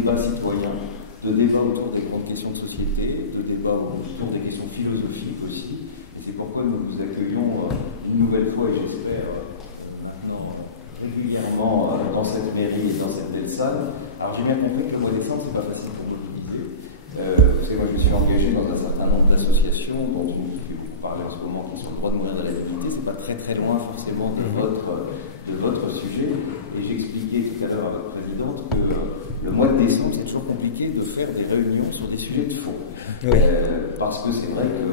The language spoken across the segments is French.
débat citoyen, de débat autour des grandes questions de société, de débat autour des questions philosophiques aussi. Et c'est pourquoi nous vous accueillons une nouvelle fois, et j'espère maintenant régulièrement dans cette mairie et dans cette belle salle. Alors j'ai bien compris que le mois de décembre, c'est pas facile pour vous de l'idée. Vous savez, moi je me suis engagé dans un certain nombre d'associations dont vous parlez en ce moment qui sont le droit de mourir dans la dignité. C'est pas très très loin forcément de votre sujet. Et j'expliquais tout à l'heure à votre présidente que le mois de décembre, c'est toujours compliqué de faire des réunions sur des sujets de fond. Oui. Parce que c'est vrai que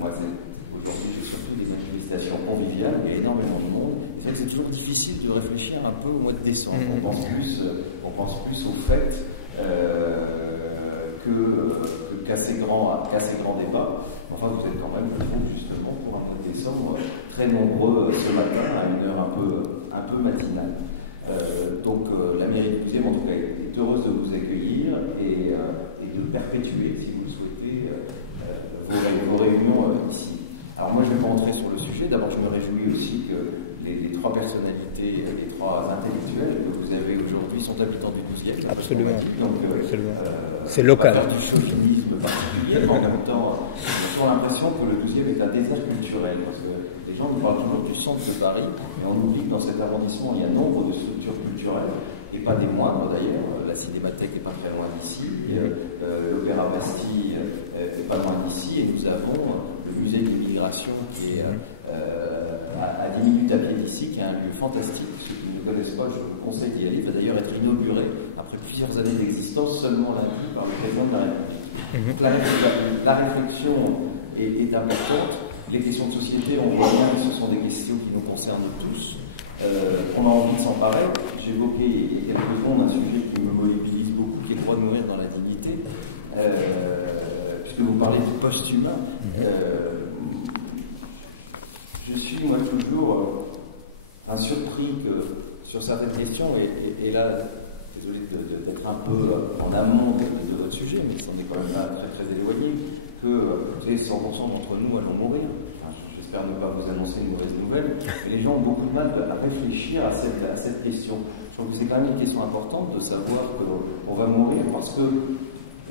moi, aujourd'hui, j'ai surtout des manifestations conviviales, il y a énormément de monde. C'est vrai que c'est toujours difficile de réfléchir un peu au mois de décembre. On pense plus au fait qu'à ces grands débats. Enfin, vous êtes quand même, je trouve, justement, pour un mois de décembre, très nombreux ce matin, à une heure un peu matinale. Donc la mairie du 12e, en tout cas, est heureuse de vous accueillir et de perpétuer, si vous le souhaitez, vos réunions ici. Alors moi, je ne vais pas entrer sur le sujet. D'abord, je me réjouis aussi que les trois personnalités, les trois intellectuels que vous avez aujourd'hui sont habitants du 12e. Absolument. Donc, c'est local. Pas faire du chauvinisme particulier, mais en même temps, on a l'impression que le 12e est un désert culturel. Parce que les gens nous parlent toujours du centre de Paris, et on oublie que dans cet arrondissement, il y a nombre de structures culturelles, et pas des moindres d'ailleurs. La Cinémathèque n'est pas très loin d'ici, l'Opéra Bastille n'est pas loin d'ici, et nous avons le musée de l'immigration qui est à 10 minutes à pied d'ici, qui est un lieu fantastique. Ceux qui ne connaissent pas, je vous conseille d'y aller. Il va d'ailleurs être inauguré après plusieurs années d'existence, seulement lundi, par le président de la République. La réflexion est importante. Les questions de société, on voit bien que ce sont des questions qui nous concernent tous. On a envie de s'emparer. J'évoquais il y a quelques secondes un sujet qui me mobilise beaucoup, qui est le droit de mourir dans la dignité. Puisque vous parlez du post-humain, je suis moi toujours surpris que sur certaines questions, et là, désolé d'être un peu en amont de votre sujet, mais c'en est quand même pas très très éloigné, que vous savez, 100% d'entre nous allons mourir. Enfin, j'espère ne pas vous annoncer une mauvaise nouvelle, mais les gens ont beaucoup de mal à réfléchir à cette question. Je trouve que c'est quand même une question importante de savoir qu'on va mourir parce que,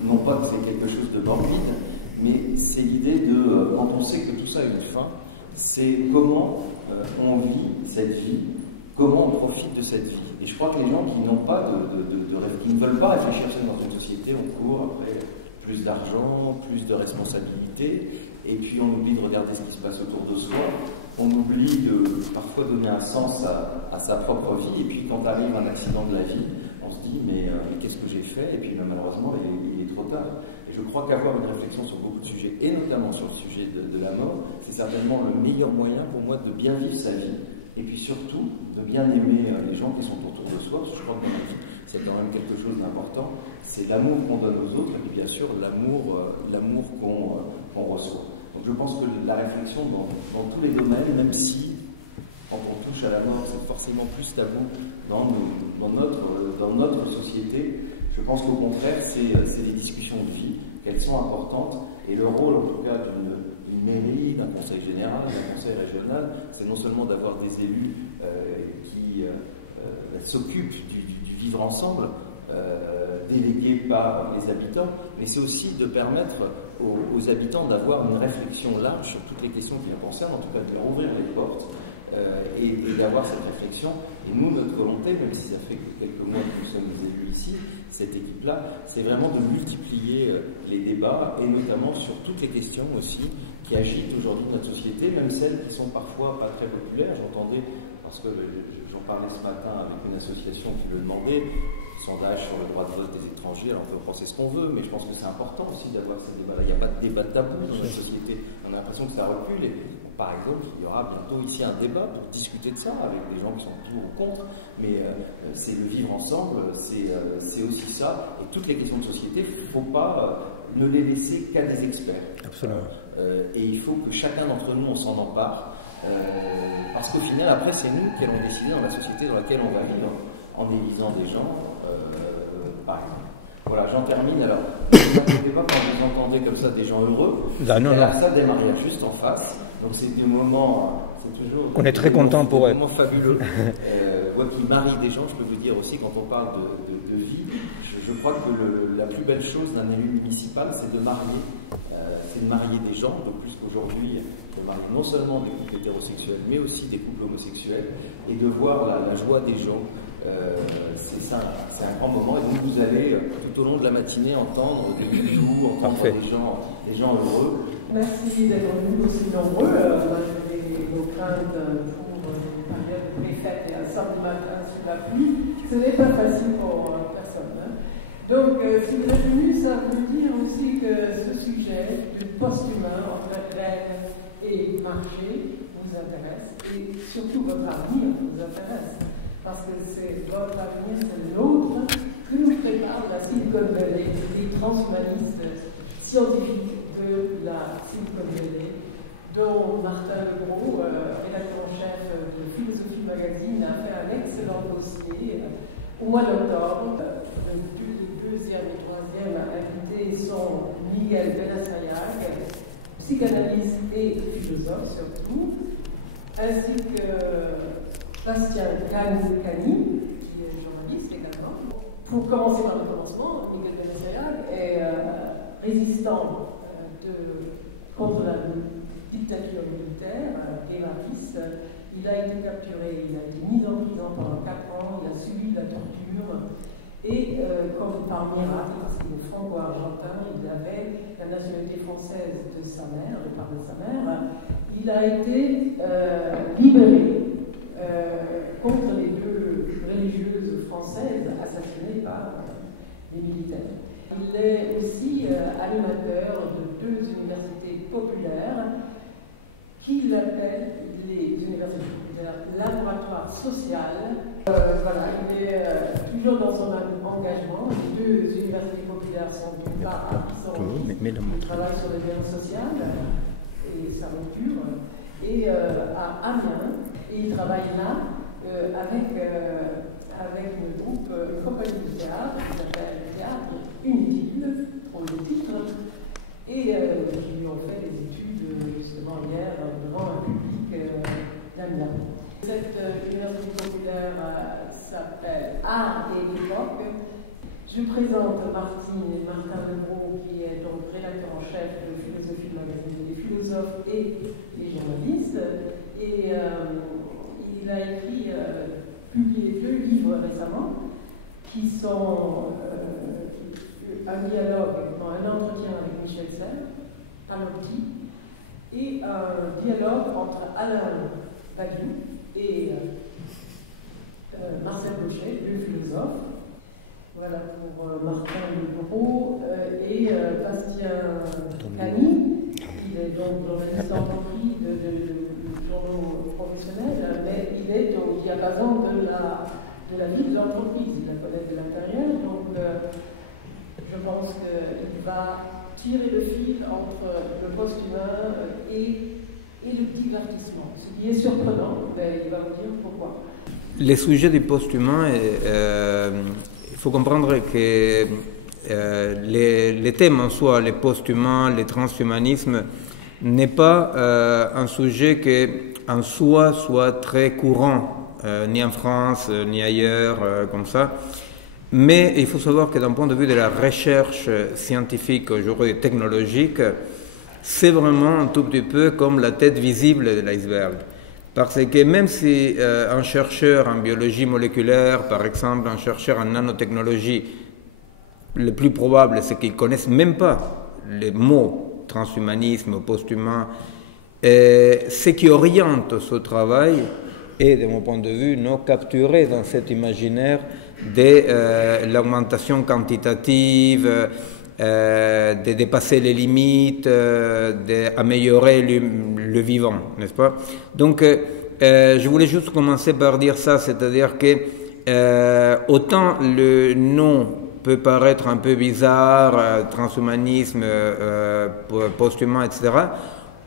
non pas que c'est quelque chose de morbide, mais c'est l'idée de, quand on sait que tout ça a une fin, c'est comment on vit cette vie, comment on profite de cette vie. Et je crois que les gens qui n'ont pas qui ne veulent pas réfléchir dans une société, on court après plus d'argent, plus de responsabilités, et puis on oublie de regarder ce qui se passe autour de soi, on oublie de parfois donner un sens à sa propre vie, et puis quand arrive un accident de la vie, on se dit mais qu'est-ce que j'ai fait? Et puis malheureusement il est trop tard. Je crois qu'avoir une réflexion sur beaucoup de sujets, et notamment sur le sujet de la mort, c'est certainement le meilleur moyen pour moi de bien vivre sa vie, et puis surtout de bien aimer les gens qui sont autour de soi. Je crois que c'est quand même quelque chose d'important. C'est l'amour qu'on donne aux autres, et puis bien sûr l'amour qu'on reçoit. Donc je pense que la réflexion dans tous les domaines, même si quand on touche à la mort, c'est forcément plus tabou dans notre société. Je pense qu'au contraire, c'est des discussions de vie, qu'elles sont importantes, et le rôle, en tout cas, d'une mairie, d'un conseil général, d'un conseil régional, c'est non seulement d'avoir des élus qui s'occupent du vivre ensemble, délégués par les habitants, mais c'est aussi de permettre aux habitants d'avoir une réflexion large sur toutes les questions qui les concernent, en tout cas de leur ouvrir les portes, et d'avoir cette réflexion. Et nous, notre volonté, même si ça fait quelques mois que nous sommes élus ici, cette équipe-là, c'est vraiment de multiplier les débats, et notamment sur toutes les questions aussi qui agitent aujourd'hui notre société, même celles qui sont parfois pas très populaires. J'entendais, parce que j'en parlais ce matin avec une association qui le demandait, sondage sur le droit de vote des étrangers. Alors on peut penser ce qu'on veut, mais je pense que c'est important aussi d'avoir ces débats-là. Il n'y a pas de débat tabou dans la société. On a l'impression que ça recule. Par exemple, il y aura bientôt ici un débat pour discuter de ça avec des gens qui sont pour ou contre, mais c'est le vivre ensemble, c'est aussi ça. Et toutes les questions de société, il ne faut pas ne les laisser qu'à des experts. Absolument. Et il faut que chacun d'entre nous, on s'en empare, parce qu'au final, après, c'est nous qui allons décider dans la société dans laquelle on va vivre, en élisant des gens, par exemple. Voilà, j'en termine. Alors, ne vous inquiétez pas quand vous entendez comme ça des gens heureux. Ah, non, non. Ça, des mariages juste en face. Donc, c'est des moments, c'est toujours. On est très content pour eux. Des moments fabuleux. voie qui marie des gens. Je peux vous dire aussi, quand on parle de vie, je crois que la plus belle chose d'un élu municipal, c'est de marier. C'est de marier des gens, donc plus qu'aujourd'hui, de marier non seulement des couples hétérosexuels, mais aussi des couples homosexuels, et de voir la joie des gens. C'est un grand moment, et donc vous allez tout au long de la matinée entendre des bisous, entendre des gens heureux. Merci d'être venus aussi nombreux, malgré vos craintes pour une période de préfète et un samedi matin sous la pluie. Ce n'est pas facile pour personne. Hein. Donc, si vous êtes venus, ça veut dire aussi que ce sujet du post-humain entre rêve et marché vous intéresse, et surtout votre avenir vous intéresse. Parce que c'est votre avenir, c'est l'autre, que nous prépare la Silicon Valley, les transhumanistes scientifiques de la Silicon Valley, dont Martin Legros, rédacteur en chef de Philosophie Magazine, a fait un excellent dossier. Au mois d'octobre, le deuxième et troisième invités sont Miguel Benassayag, psychanalyste et philosophe surtout, ainsi que Bastien Cani, qui est journaliste également. Pour commencer par le commencement, Miguel Benassayag est résistant contre la dictature militaire, guévariste. Il a été capturé, il a été mis en prison pendant 4 ans, il a subi de la torture. Et comme par miracle, parce qu'il est franco-argentin, il avait la nationalité française de sa mère, de par de sa mère, il a été libéré contre les 2 religieuses françaises assassinées par les militaires. Il est aussi animateur de 2 universités populaires qu'il appelle les universités populaires laboratoires social. Voilà, il est toujours dans son engagement. Les 2 universités populaires sont d'une part à Pissenlit, qui travaille sur le lien social et sa rupture, et à Amiens, et il travaille là avec le groupe, une compagnie de théâtre qui s'appelle Théâtre Inutile, pour le titre, et qui lui ont fait des études justement hier devant un public d'Amiens. Cette université populaire s'appelle Art et Époque. Je présente Martin Legros, qui est donc rédacteur en chef de Philosophie Magazine, des philosophes et des journalistes. Et il a écrit, publié 2 livres récemment, qui sont un dialogue, un entretien avec Michel Serres, Palotti, et un dialogue entre Alain Badiou et Marcel Gauchet, 2 philosophes. Voilà pour Martin Legros et Bastien Cani, qui est donc journaliste d'entreprise de journaux professionnels, mais il est au diapason de la vie de l'entreprise, il la connaît de l'intérieur, donc je pense qu'il va tirer le fil entre le post-humain et le divertissement, ce qui est surprenant, mais il va vous dire pourquoi. Le sujet du post-humain, il faut comprendre que les thèmes en soi, le post-humain, le transhumanisme, n'est pas un sujet qui en soi soit très courant, ni en France, ni ailleurs, comme ça. Mais il faut savoir que d'un point de vue de la recherche scientifique, aujourd'hui technologique, c'est vraiment un tout petit peu comme la tête visible de l'iceberg. Parce que même si un chercheur en biologie moléculaire, par exemple, un chercheur en nanotechnologie, le plus probable, c'est qu'ils ne connaissent même pas les mots transhumanisme, post-humain. Ce qui oriente ce travail est, de mon point de vue, non capturé dans cet imaginaire de l'augmentation quantitative, de dépasser les limites, d'améliorer le vivant, n'est-ce pas? Donc, je voulais juste commencer par dire ça, c'est-à-dire que autant le nom peut paraître un peu bizarre, transhumanisme, post-humain, etc.,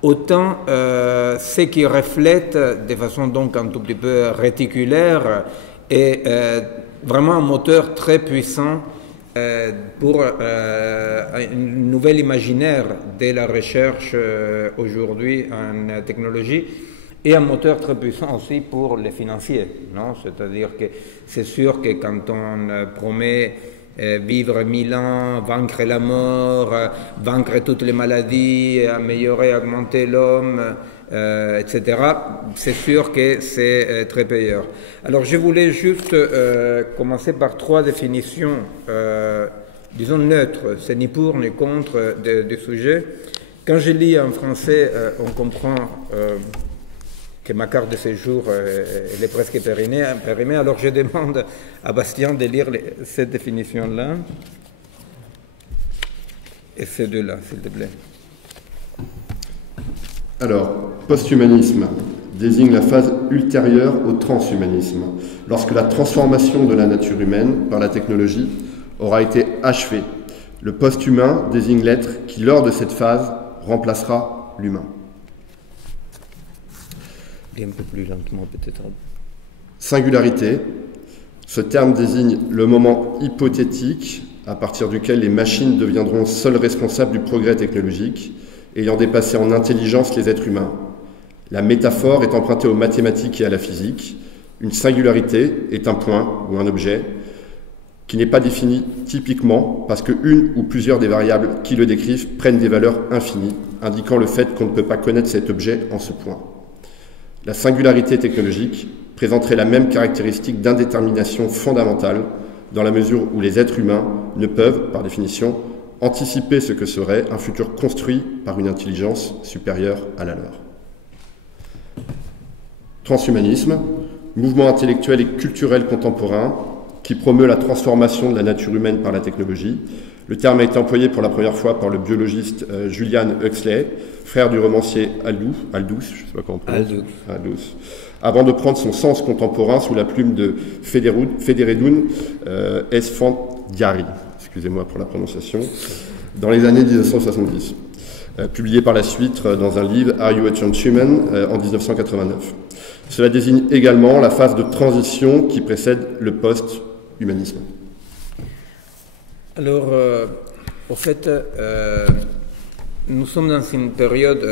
autant ce qui reflète de façon donc un tout petit peu réticulaire est vraiment un moteur très puissant pour un nouvel imaginaire de la recherche aujourd'hui en technologie. et un moteur très puissant aussi pour les financiers, non? C'est-à-dire que c'est sûr que quand on promet vivre 1000 ans, vaincre la mort, vaincre toutes les maladies, améliorer, augmenter l'homme, etc., c'est sûr que c'est très payeur. Alors je voulais juste commencer par 3 définitions, disons neutres, c'est ni pour ni contre du sujet. Quand je lis en français, on comprend que ma carte de séjour elle est presque périmée, alors je demande à Bastien de lire cette définition-là et ces 2-là, s'il te plaît. Alors, posthumanisme désigne la phase ultérieure au transhumanisme, lorsque la transformation de la nature humaine par la technologie aura été achevée. Le posthumain désigne l'être qui, lors de cette phase, remplacera l'humain. Un peu plus lentement peut-être. Singularité. Ce terme désigne le moment hypothétique à partir duquel les machines deviendront seules responsables du progrès technologique, ayant dépassé en intelligence les êtres humains. La métaphore est empruntée aux mathématiques et à la physique. Une singularité est un point ou un objet qui n'est pas défini typiquement parce qu'une ou plusieurs des variables qui le décrivent prennent des valeurs infinies, indiquant le fait qu'on ne peut pas connaître cet objet en ce point. La singularité technologique présenterait la même caractéristique d'indétermination fondamentale dans la mesure où les êtres humains ne peuvent, par définition, anticiper ce que serait un futur construit par une intelligence supérieure à la leur. Transhumanisme, mouvement intellectuel et culturel contemporain qui promeut la transformation de la nature humaine par la technologie. Le terme a été employé pour la première fois par le biologiste Julian Huxley, frère du romancier Aldous, je ne sais pas comment on prononce, Aldous, avant de prendre son sens contemporain sous la plume de Fédérédoun Esfandiari, excusez-moi pour la prononciation, dans les années 1970, publié par la suite dans un livre Are You a Transhuman en 1989. Cela désigne également la phase de transition qui précède le post-humanisme. Alors, au fait, nous sommes dans une période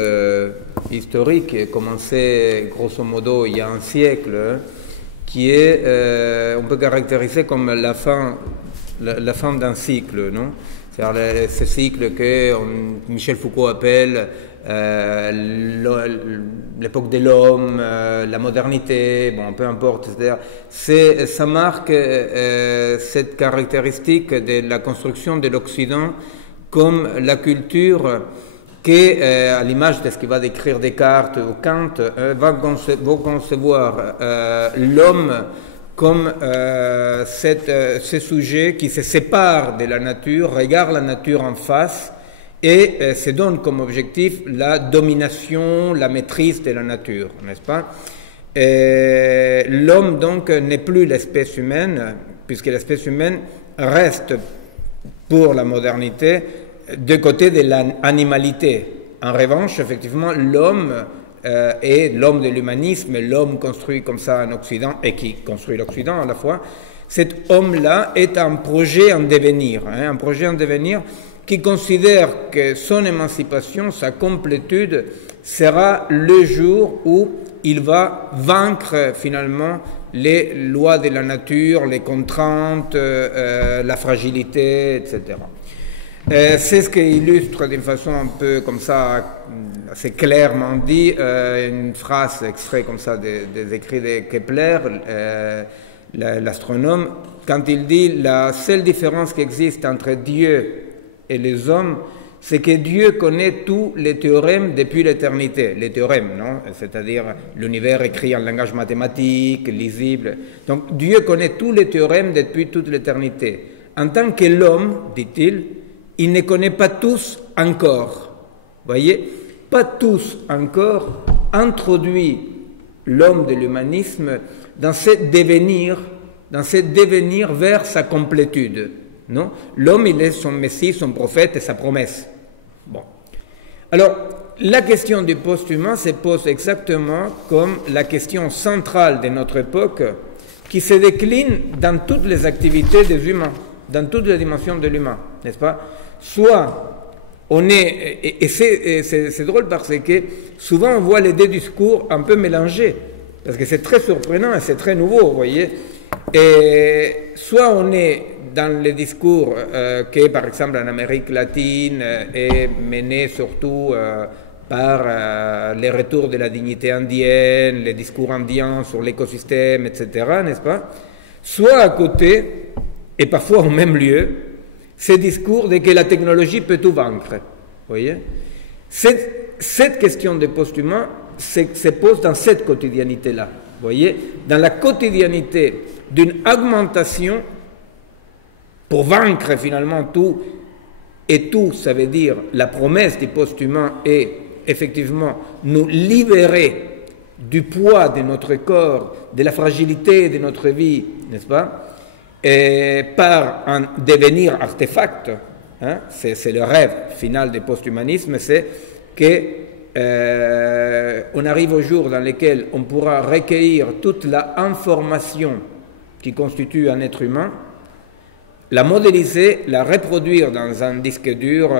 historique qui a commencé grosso modo il y a un siècle, qui est, on peut caractériser comme la fin d'un cycle, non? C'est-à-dire ce cycle que Michel Foucault appelle l'époque de l'homme, la modernité, bon, peu importe. C'est-à-dire, ça marque cette caractéristique de la construction de l'Occident comme la culture qui, à l'image de ce qu'il va décrire Descartes ou Kant, va concevoir l'homme comme ce sujet qui se sépare de la nature, regarde la nature en face et se donne comme objectif la domination, la maîtrise de la nature, n'est-ce pas? L'homme donc n'est plus l'espèce humaine, puisque l'espèce humaine reste pour la modernité de côté de l'animalité. En revanche, effectivement, l'homme est l'homme de l'humanisme, l'homme construit comme ça en Occident et qui construit l'Occident à la fois. Cet homme-là est un projet en devenir, un projet en devenir qui considère que son émancipation, sa complétude, sera le jour où il va vaincre finalement les lois de la nature, les contraintes, la fragilité, etc. C'est ce qui illustre d'une façon un peu comme ça, assez clairement dit, une phrase extrait comme ça des écrits de Kepler, l'astronome, quand il dit « La seule différence qui existe entre Dieu et les hommes, c'est que Dieu connaît tous les théorèmes depuis l'éternité. » Les théorèmes, non? C'est-à-dire l'univers écrit en langage mathématique, lisible. Donc Dieu connaît tous les théorèmes depuis toute l'éternité. En tant que l'homme, dit-il, il ne connaît pas tous encore. Voyez, pas tous encore introduit l'homme de l'humanisme dans ce devenir vers sa complétude. Non? L'homme, il est son Messie, son prophète et sa promesse. Bon. Alors, la question du post-humain se pose exactement comme la question centrale de notre époque qui se décline dans toutes les activités des humains, dans toutes les dimensions de l'humain, n'est-ce pas? Soit et c'est drôle parce que souvent on voit les deux discours un peu mélangés, parce que c'est très surprenant et c'est très nouveau, vous voyez. Et soit on est dans les discours qui, par exemple, en Amérique latine, est mené surtout par les retours de la dignité indienne, les discours indiens sur l'écosystème, etc., n'est-ce pas? Soit à côté, et parfois au même lieu, ces discours de que la technologie peut tout vaincre. Vous voyez? Cette question de post-humain se pose dans cette quotidianité-là. Vous voyez? Dans la quotidianité d'une augmentation pour vaincre finalement tout, et tout, ça veut dire la promesse du post-humain est effectivement nous libérer du poids de notre corps, de la fragilité de notre vie, n'est-ce pas? Et par un devenir artefact, hein, c'est le rêve final du post-humanisme, c'est qu'on arrive au jour dans lequel on pourra recueillir toute la information qui constitue un être humain, la modéliser, la reproduire dans un disque dur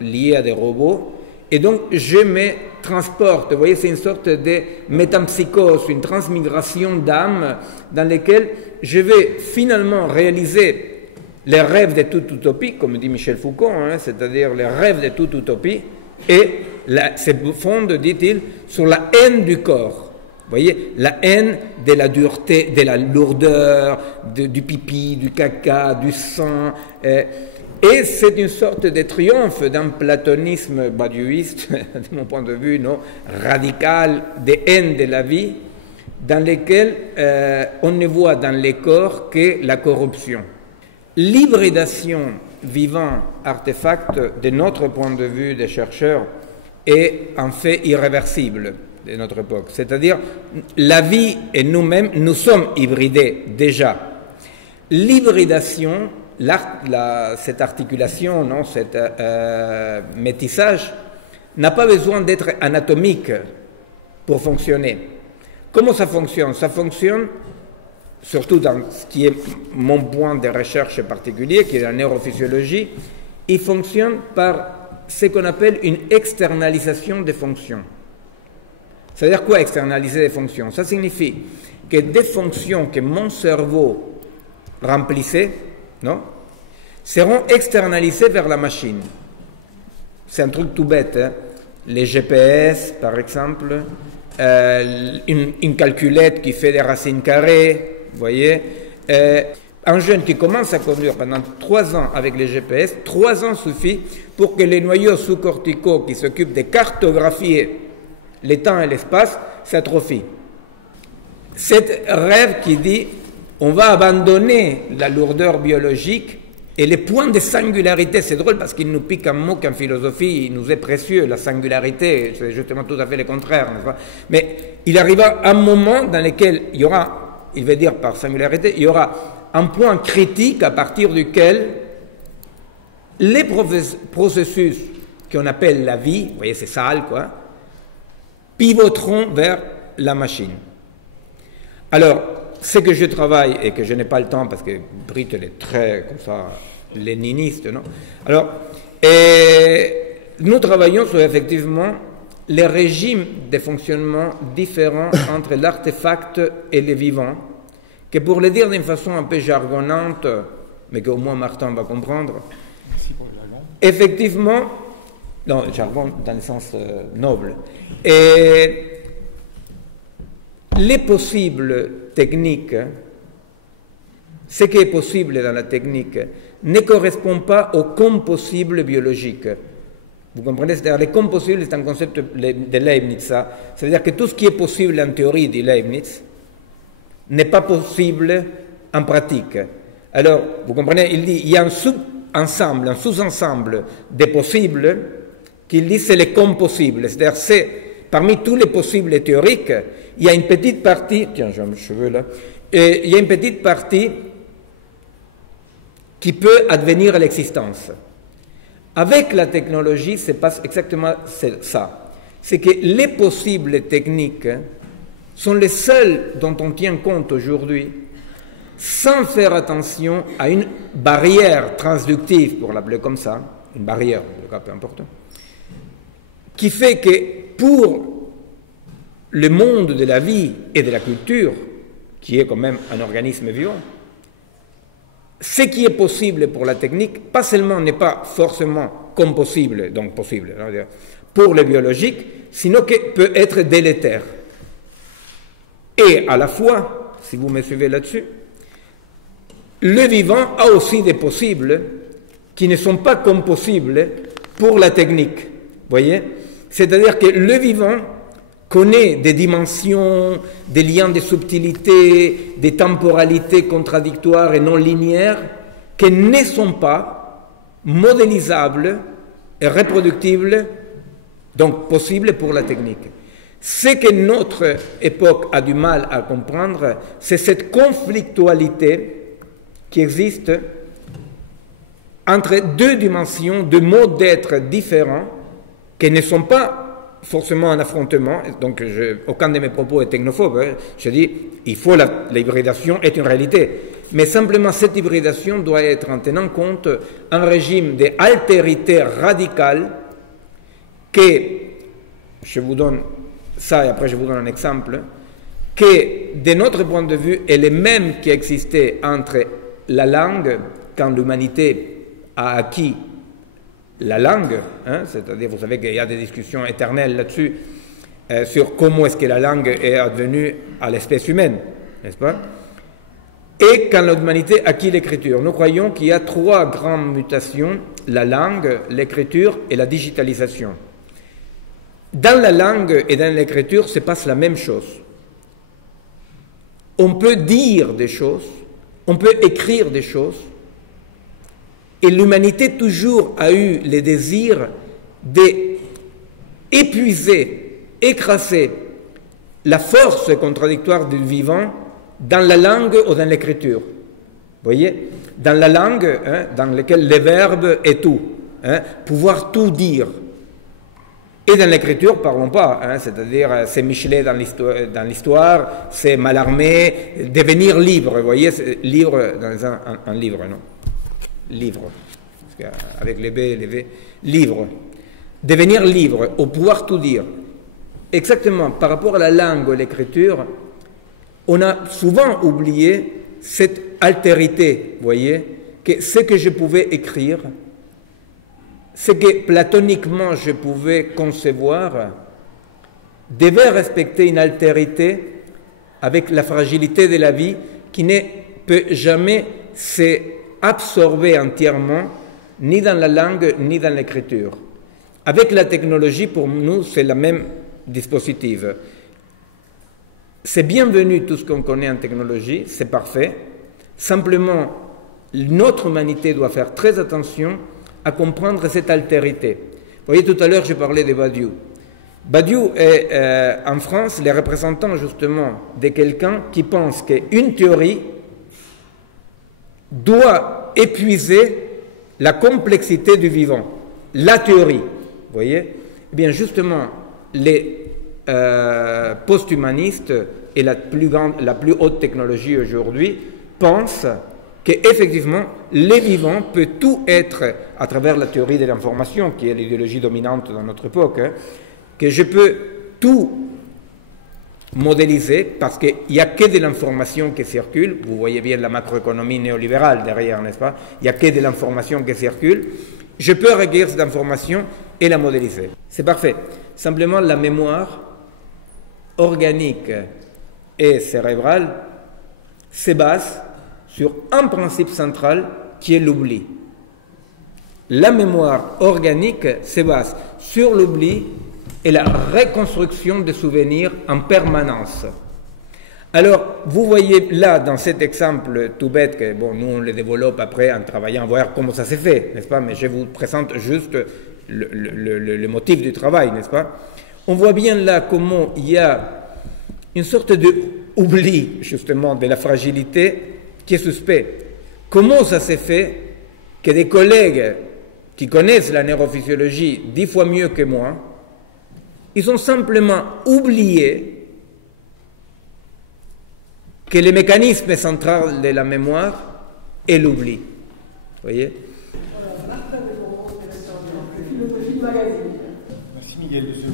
lié à des robots, et donc je me transporte. Vous voyez, c'est une sorte de métampsychose, une transmigration d'âme dans laquelle je vais finalement réaliser les rêves de toute utopie, comme dit Michel Foucault, hein, c'est-à-dire les rêves de toute utopie, et se fonde, dit-il, sur la haine du corps. Vous voyez, la haine de la dureté, de la lourdeur, du pipi, du caca, du sang. Et c'est une sorte de triomphe d'un platonisme badiouiste, de mon point de vue, non, radical, de haine de la vie, dans lequel on ne voit dans les corps que la corruption. L'hybridation vivant-artefact, de notre point de vue des chercheurs, est un fait irréversible de notre époque. C'est-à-dire, la vie et nous-mêmes, nous sommes hybridés déjà. L'hybridation, cette articulation, non, cet métissage, n'a pas besoin d'être anatomique pour fonctionner. Comment ça fonctionne? Ça fonctionne, surtout dans ce qui est mon point de recherche particulier, qui est la neurophysiologie, il fonctionne par ce qu'on appelle une externalisation des fonctions. Ça veut dire quoi, externaliser des fonctions? Ça signifie que des fonctions que mon cerveau remplissait, non, seront externalisées vers la machine. C'est un truc tout bête, hein? Les GPS, par exemple, une calculette qui fait des racines carrées, vous voyez. Un jeune qui commence à conduire pendant 3 ans avec les GPS, 3 ans suffit pour que les noyaux sous-corticaux qui s'occupent de cartographier les temps et l'espace s'atrophient. Cet rêve qui dit on va abandonner la lourdeur biologique et les points de singularité, c'est drôle parce qu'il nous pique un mot qu'en philosophie il nous est précieux, la singularité, c'est justement tout à fait le contraire, n'est-ce pas? Mais il arrivera un moment dans lequel il y aura, il veut dire par singularité, il y aura un point critique à partir duquel les processus qu'on appelle la vie, vous voyez c'est sale quoi, pivoteront vers la machine. Alors, ce que je travaille et que je n'ai pas le temps parce que Britt elle est très comme ça léniniste, non? Alors, nous travaillons sur effectivement les régimes de fonctionnement différents entre l'artefact et le vivant, que pour le dire d'une façon un peu jargonnante, mais qu'au moins Martin va comprendre, effectivement, non, jargon dans le sens noble, et les possibles techniques, ce qui est possible dans la technique, ne correspond pas au compossible biologique. Vous comprenez? C'est-à-dire, le compossible, c'est un concept de Leibniz. Ça veut dire que tout ce qui est possible en théorie, dit Leibniz, n'est pas possible en pratique. Alors, vous comprenez? Il dit, il y a un sous-ensemble, un sous-ensemble des possibles qu'il dit c'est les compossibles. C'est-à-dire, c'est parmi tous les possibles théoriques, il y a une petite partie, tiens, j'ai mes cheveux là, il y a une petite partie qui peut advenir à l'existence. Avec la technologie, c'est pas exactement ça. C'est que les possibles techniques sont les seuls dont on tient compte aujourd'hui, sans faire attention à une barrière transductive, pour l'appeler comme ça, une barrière, en tout cas, peu importe, qui fait que pour le monde de la vie et de la culture, qui est quand même un organisme vivant, ce qui est possible pour la technique, pas seulement n'est pas forcément comme possible, donc possible pour le biologique, sinon que peut être délétère. Et à la fois, si vous me suivez là-dessus, le vivant a aussi des possibles qui ne sont pas comme possibles pour la technique. Voyez ? C'est-à-dire que le vivant connaît des dimensions, des liens de subtilité, des temporalités contradictoires et non linéaires qui ne sont pas modélisables et reproductibles, donc possibles pour la technique. Ce que notre époque a du mal à comprendre, c'est cette conflictualité qui existe entre deux dimensions, deux modes d'être différents, qui ne sont pas forcément un affrontement. Donc aucun de mes propos est technophobe. Je dis, l'hybridation est une réalité. Mais simplement, cette hybridation doit être, en tenant compte, un régime d'altérité radicale que, je vous donne ça et après je vous donne un exemple, que de notre point de vue est le même qui existait entre la langue, quand l'humanité a acquis la langue, c'est-à-dire, vous savez qu'il y a des discussions éternelles là-dessus, sur comment est-ce que la langue est advenue à l'espèce humaine, n'est-ce pas? Et quand l'humanité acquit l'écriture. Nous croyons qu'il y a trois grandes mutations, la langue, l'écriture et la digitalisation. Dans la langue et dans l'écriture se passe la même chose. On peut dire des choses, on peut écrire des choses, et l'humanité toujours a eu le désir d'épuiser, écraser la force contradictoire du vivant dans la langue ou dans l'écriture. Vous voyez? Dans la langue, dans laquelle le verbe est tout, pouvoir tout dire. Et dans l'écriture, parlons pas, c'est-à-dire c'est Michelet dans l'histoire, c'est Mallarmé, devenir libre, vous voyez, livre dans un livre, non? Livre, avec les B et les V, livre. Devenir libre, au pouvoir tout dire. Exactement, par rapport à la langue ou à l'écriture, on a souvent oublié cette altérité, vous voyez, que ce que je pouvais écrire, ce que platoniquement je pouvais concevoir, devait respecter une altérité avec la fragilité de la vie qui ne peut jamais s'absorber entièrement ni dans la langue ni dans l'écriture. Avec la technologie, pour nous, c'est le même dispositif. C'est bienvenu tout ce qu'on connaît en technologie, c'est parfait. Simplement, notre humanité doit faire très attention à comprendre cette altérité. Vous voyez, tout à l'heure, je parlais de Badiou. Badiou est, en France, le représentant justement de quelqu'un qui pense qu'une théorie doit épuiser la complexité du vivant. La théorie, vous voyez? Eh bien, justement, les post-humanistes et la plus haute technologie aujourd'hui pensent qu'effectivement, le vivant peut tout être à travers la théorie de l'information, qui est l'idéologie dominante dans notre époque, que je peux tout modéliser parce qu'il n'y a que de l'information qui circule. Vous voyez bien la macroéconomie néolibérale derrière, n'est-ce pas? Il n'y a que de l'information qui circule. Je peux recueillir cette information et la modéliser. C'est parfait. Simplement, la mémoire organique et cérébrale se base sur un principe central qui est l'oubli. La mémoire organique se base sur l'oubli et la reconstruction des souvenirs en permanence. Alors, vous voyez là, dans cet exemple tout bête, que bon, nous on le développe après en travaillant, voir comment ça s'est fait, n'est-ce pas? Mais je vous présente juste le motif du travail, n'est-ce pas? On voit bien là comment il y a une sorte d'oubli, justement, de la fragilité qui est suspect. Comment ça s'est fait que des collègues qui connaissent la neurophysiologie 10 fois mieux que moi, ils ont simplement oublié que le mécanisme central de la mémoire est l'oubli. Vous voyez? Un'altra delle cose Miguel, de ce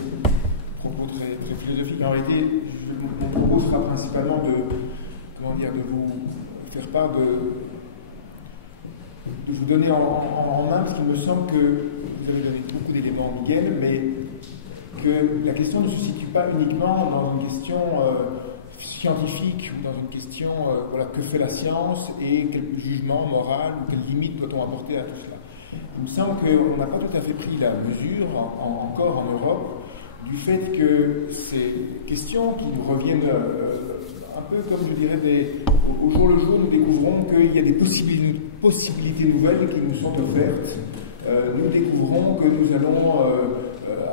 propos très, très philosophique. En réalité, mon propos sera principalement de vous faire part de vous donner en main, parce qu'il me semble que vous avez donné beaucoup d'éléments, Miguel, mais que la question ne se situe pas uniquement dans une question scientifique ou dans une question que fait la science et quel jugement moral ou quelle limite doit-on apporter à tout cela. Il me semble qu'on n'a pas tout à fait pris la mesure, encore en Europe, du fait que ces questions qui nous reviennent un peu comme je dirais au jour le jour, nous découvrons qu'il y a des possibilités nouvelles qui nous sont offertes. Nous découvrons que nous allons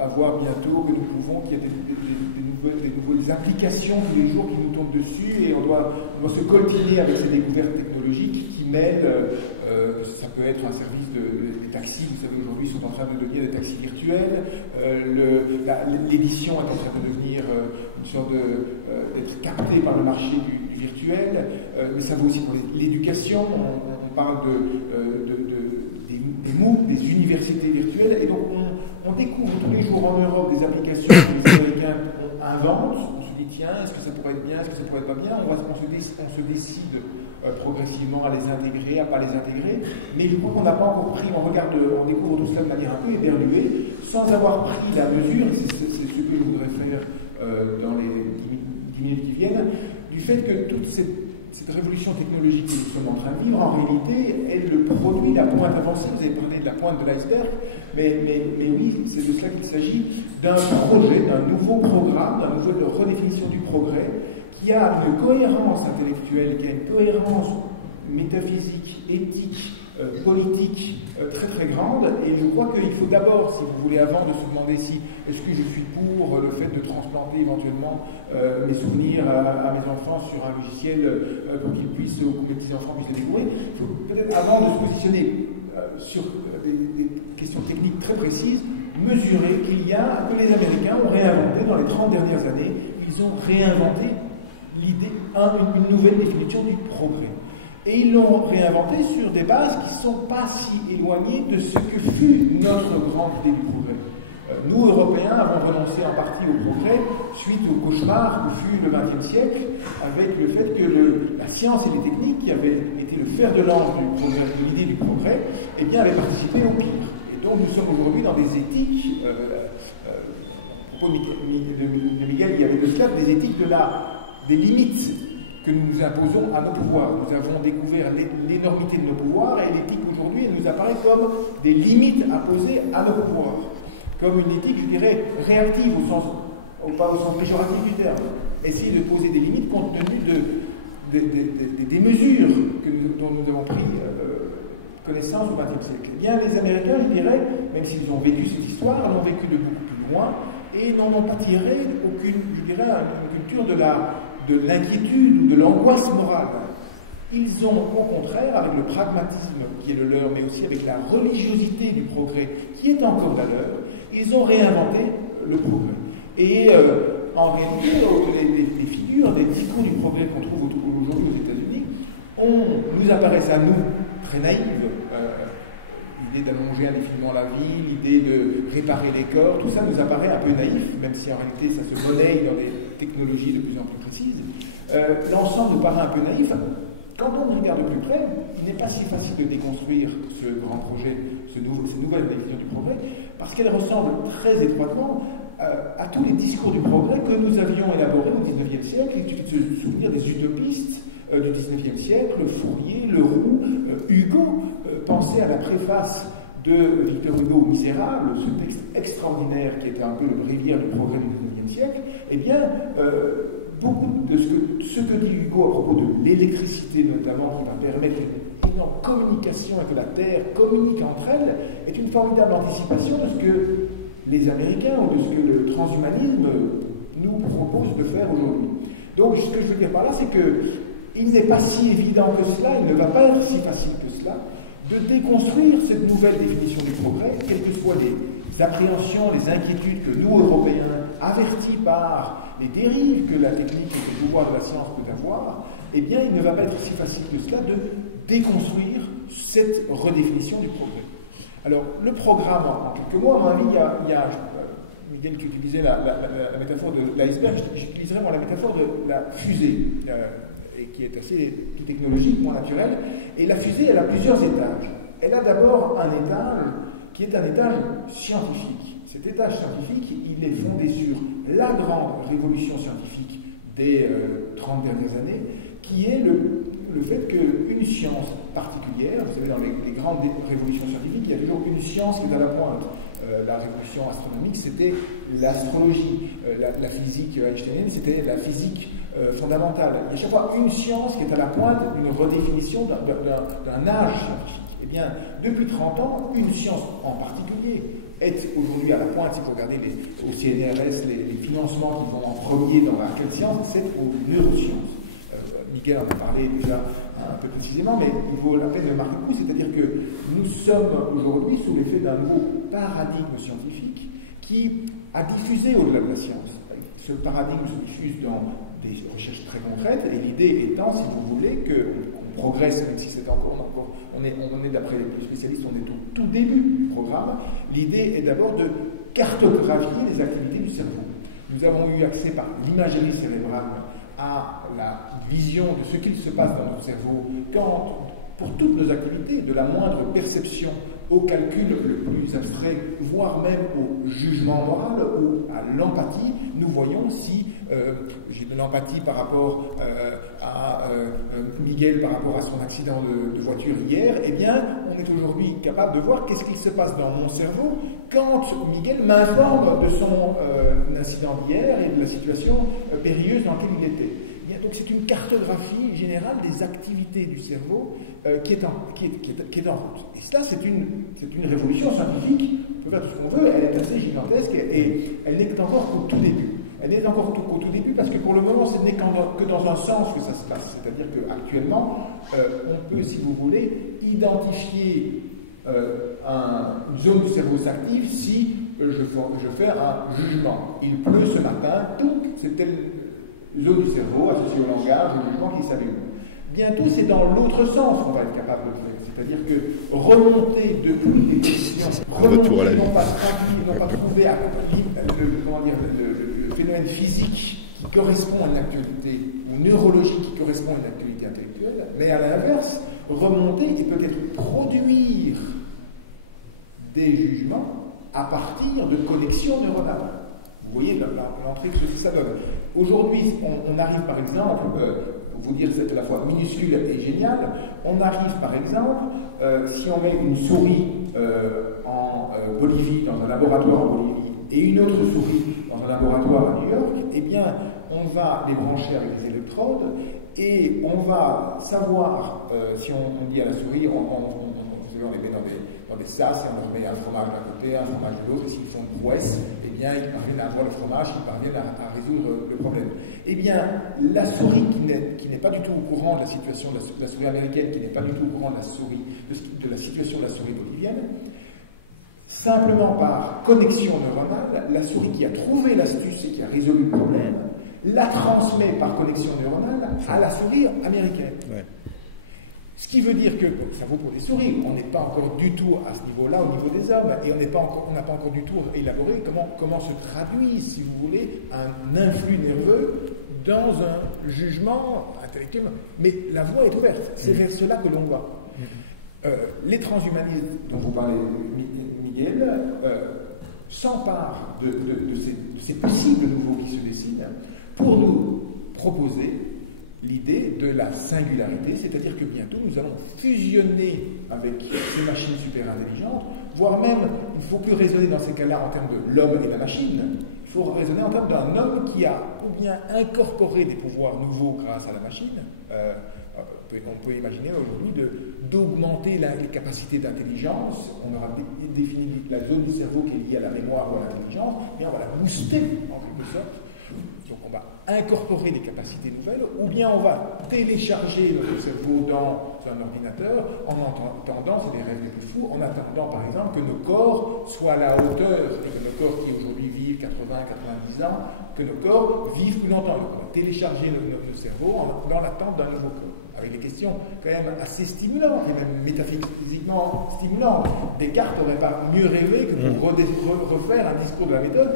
avoir bientôt, qu'il y a des nouvelles applications tous les jours qui nous tombent dessus et on doit se coltiner avec ces découvertes technologiques qui mêlent, ça peut être un service des taxis, vous savez aujourd'hui sont en train de devenir des taxis virtuels, l'édition est en train de devenir une sorte d'être captée par le marché du virtuel, mais ça vaut aussi pour l'éducation, on parle des MOOC, des universités virtuelles, et donc on découvre tous les jours en Europe des applications que les Américains inventent, on se dit tiens, est-ce que ça pourrait être bien, est-ce que ça pourrait être pas bien, on se décide progressivement à les intégrer, à pas les intégrer, mais je crois qu'on n'a pas encore pris, on découvre tout cela de manière un peu éberluée, sans avoir pris la mesure, et c'est ce que je voudrais faire dans les 10 minutes qui viennent, du fait que toute cette révolution technologique que nous sommes en train de vivre, en réalité, est le produit, la pointe avancée, vous avez parlé de la pointe de l'iceberg, mais oui, c'est de cela qu'il s'agit, d'un projet, d'un nouveau programme, d'une nouvelle redéfinition du progrès, qui a une cohérence intellectuelle, qui a une cohérence métaphysique, éthique, politique très très grande, et je crois qu'il faut d'abord, si vous voulez, avant de se demander si est-ce que je suis pour le fait de transplanter éventuellement mes souvenirs à mes enfants sur un logiciel pour qu'ils puissent, ou que mes petits-enfants puissent les découvrir, il faut peut-être avant de se positionner sur des questions techniques très précises, mesurer que les Américains ont réinventé dans les 30 dernières années, ils ont réinventé l'idée, une nouvelle définition du progrès. Et ils l'ont réinventé sur des bases qui ne sont pas si éloignées de ce que fut notre grande idée du progrès. Nous, Européens, avons renoncé en partie au progrès suite au cauchemar que fut le XXe siècle, avec le fait que la science et les techniques, qui avaient été le fer de lance de l'idée du progrès, eh bien, avaient participé au pire. Et donc, nous sommes aujourd'hui dans des éthiques, à propos de Miguel, il y avait de cela, des éthiques des limites que nous nous imposons à nos pouvoirs. Nous avons découvert l'énormité de nos pouvoirs et l'éthique aujourd'hui nous apparaît comme des limites à poser à nos pouvoirs. Comme une éthique, je dirais, réactive, pas au sens péjoratif du terme. Essayer de poser des limites compte tenu des mesures dont nous avons pris connaissance au XXe siècle. Eh bien, les Américains, je dirais, même s'ils ont vécu cette histoire, l'ont vécu de beaucoup plus loin et n'en ont pas tiré aucune, je dirais, une culture de l'inquiétude ou de l'angoisse morale. Ils ont, au contraire, avec le pragmatisme qui est le leur, mais aussi avec la religiosité du progrès qui est encore la leur, ils ont réinventé le progrès. Et en réalité, les figures, des discours du progrès qu'on trouve aujourd'hui aux États-Unis, nous apparaissent à nous très naïves. L'idée d'allonger indéfiniment la vie, l'idée de réparer les corps, tout ça nous apparaît un peu naïf, même si en réalité ça se monnaie dans des technologies de plus en plus précises. L'ensemble nous paraît un peu naïf. Quand on regarde de plus près, il n'est pas si facile de déconstruire ce grand projet, cette nouvelle définition du progrès, parce qu'elle ressemble très étroitement à tous les discours du progrès que nous avions élaborés au XIXe siècle. Il suffit de se souvenir des utopistes du XIXe siècle, Fourier, Leroux, Hugo. Pensez à la préface de Victor Hugo au Misérable, ce texte extraordinaire qui était un peu le bréviaire du progrès du XIXe siècle. Eh bien, beaucoup de ce que dit Hugo à propos de l'électricité notamment, qui va permettre une énorme communication et que la Terre communique entre elles, est une formidable anticipation de ce que les Américains ou de ce que le transhumanisme nous propose de faire aujourd'hui. Donc, ce que je veux dire par là, c'est qu'il n'est pas si évident que cela, il ne va pas être si facile que cela, de déconstruire cette nouvelle définition du progrès, quelles que soient les appréhensions, les inquiétudes que nous, Européens, avertis par les dérives que la technique et le pouvoir de la science peut avoir, eh bien, il ne va pas être si facile que cela de déconstruire cette redéfinition du progrès. Alors, le programme, en quelques mots, à mon avis, il y a Miguel, tu utilisais la métaphore de l'iceberg, j'utiliserais moi la métaphore de la fusée, et qui est assez technologique, moins naturelle. Et la fusée, elle a plusieurs étages. Elle a d'abord un étage qui est un étage scientifique. Cet étage scientifique, il est fondé sur la grande révolution scientifique des 30 dernières années, qui est le fait qu'une science particulière, vous savez, dans les grandes révolutions scientifiques, il y a toujours une science qui est à la pointe. La révolution astronomique, c'était l'astrologie. La physique einsteinienne, c'était la physique fondamentale. Il y a chaque fois une science qui est à la pointe d'une redéfinition d'un âge scientifique. Eh bien, depuis 30 ans, une science en particulier est aujourd'hui à la pointe. Si vous regardez au CNRS les financements qui vont en premier dans laquelle science, c'est aux neurosciences. Miguel en a parlé déjà un peu précisément, mais il vaut la peine de marquer le coup, c'est-à-dire que nous sommes aujourd'hui sous l'effet d'un nouveau paradigme scientifique qui a diffusé au-delà de la science. Ce paradigme se diffuse dans des recherches très concrètes, et l'idée étant, si vous voulez, qu'on progresse, même si c'est on est d'après les spécialistes, on est au tout début du programme. L'idée est d'abord de cartographier les activités du cerveau. Nous avons eu accès par l'imagerie cérébrale à la vision de ce qu'il se passe dans notre cerveau quand, pour toutes nos activités, de la moindre perception au calcul le plus abstrait, voire même au jugement moral ou à l'empathie, nous voyons si j'ai de l'empathie par rapport à Miguel par rapport à son accident de voiture hier, eh bien, on est aujourd'hui capable de voir qu'est-ce qu'il se passe dans mon cerveau quand Miguel m'informe de son incident d'hier et de la situation périlleuse dans laquelle il était. Bien, donc c'est une cartographie générale des activités du cerveau qui est en route. Et cela, c'est une révolution scientifique. On peut faire tout ce qu'on veut, elle est assez gigantesque et elle n'est encore qu'au tout début. Elle n'est encore qu'au tout début parce que pour le moment, ce n'est que dans un sens que ça se passe. C'est-à-dire qu'actuellement, on peut, si vous voulez, identifier une zone du cerveau s'active si je fais un jugement. Il pleut ce matin, donc c'est telle zone du cerveau associée au langage, au jugement qui s'allume. Bientôt, c'est dans l'autre sens qu'on va être capable de le faire. C'est-à-dire que remonter depuis les décisions, non pas trouver le phénomène physique qui correspond à une actualité, ou neurologique qui correspond à une actualité intellectuelle, mais à l'inverse, remonter et peut-être produire des jugements à partir de connexions neuronales. Vous voyez l'entrée que ça donne. Aujourd'hui, on arrive par exemple, vous dire c'est à la fois minuscule et génial, on arrive par exemple, si on met une souris en Bolivie, dans un laboratoire en Bolivie, et une autre souris dans un laboratoire à New York, eh bien, on va les brancher avec des électrodes, et on va savoir, si on dit à la souris, on les met dans des sas, et on leur met un fromage d'un côté, un fromage de l'autre, et s'ils font une prouesse, eh bien, ils parviennent à avoir le fromage, ils parviennent à résoudre le problème. Eh bien, la souris qui n'est pas du tout au courant de la situation de la souris américaine, qui n'est pas du tout au courant de la situation de la souris bolivienne, simplement par connexion neuronale, la souris qui a trouvé l'astuce et qui a résolu le problème, la transmet par connexion neuronale à la souris américaine. Ouais. Ce qui veut dire que, ça vaut pour les souris, on n'est pas encore du tout à ce niveau-là, au niveau des hommes, et on n'a pas encore du tout élaboré comment se traduit, si vous voulez, un influx nerveux dans un jugement intellectuel. Mais la voie est ouverte, c'est vers cela que l'on va. Les transhumanistes dont vous parlez, Miguel, s'emparent de ces possibles nouveaux qui se dessinent pour nous proposer l'idée de la singularité, c'est-à-dire que bientôt nous allons fusionner avec ces machines super intelligentes, voire même, il ne faut plus raisonner dans ces cas-là en termes de l'homme et de la machine, il faut raisonner en termes d'un homme qui a ou bien incorporé des pouvoirs nouveaux grâce à la machine. On peut imaginer aujourd'hui d'augmenter les capacités d'intelligence. On aura défini la zone du cerveau qui est liée à la mémoire ou à l'intelligence, et on va la booster en quelque sorte. Donc on va incorporer des capacités nouvelles, ou bien on va télécharger notre cerveau dans un ordinateur en attendant, c'est des rêves les plus fous, en attendant par exemple que nos corps soient à la hauteur, et que nos corps qui aujourd'hui vivent 80-90 ans, que nos corps vivent plus longtemps. Donc on va télécharger notre cerveau dans l'attente d'un nouveau corps, avec des questions quand même assez stimulantes, et même métaphysiquement stimulantes. Descartes n'aurait pas mieux rêvé que pour refaire un discours de la méthode.